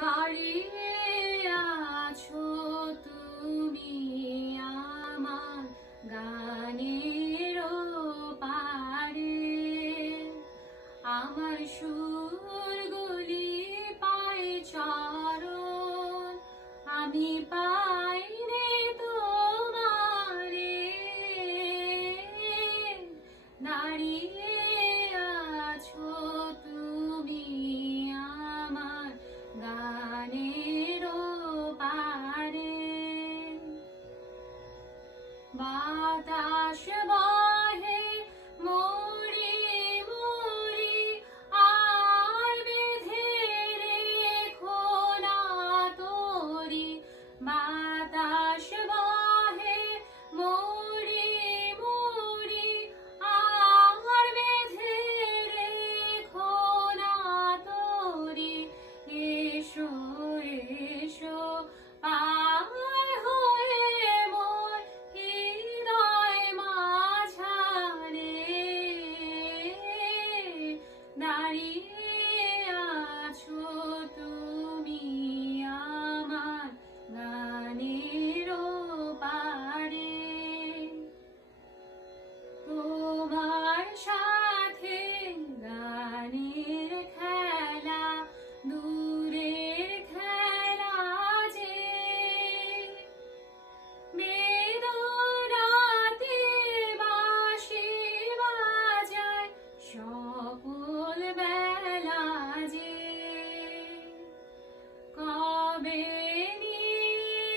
দাঁড়িয়ে আছো তুমি আমার গানের পারে, আমার সুরগুলি পায়ে চরণ, আমি পাই রে তোমারে। দাঁড়িয়ে আছো তুমি আমার গানের পারে, বাতাস বহে মরি মরি আর বেঁধে রেখো না তোরি, বাতাস বহে মরি মরি আর বেঁধে রেখো না তোরি। এসো এসো পার হয়ে মোর হৃদয় মাঝারে, দাঁড়িয়ে আছো তুমি আমার গানের পারে। তোমার সাথে গানের খেলা দূরের খেলা যে, বেদরাতে বাঁশি বাজায় সকল বেলা যে, কবে নিয়ে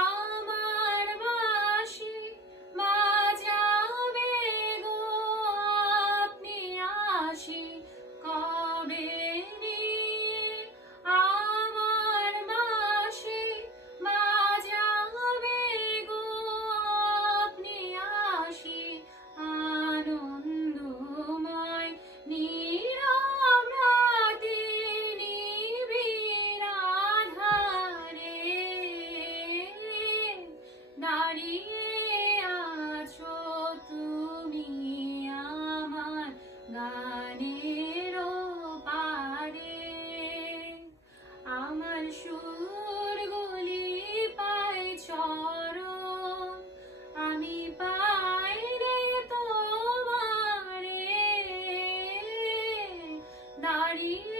আমার বাঁশি বাজাবে গো আপনি আসি, কবে নিয়ে আমার বাঁশি বাজাবে গো আপনি আসি। আনন্দময় নীরব রাতে নিবিড় আঁধারে, দাঁড়িয়ে আছো তুমি আমার গানের পারে, আমার সুরগুলি পায় চরণ, আমি পাই রে তোমারে। দাঁড়িয়ে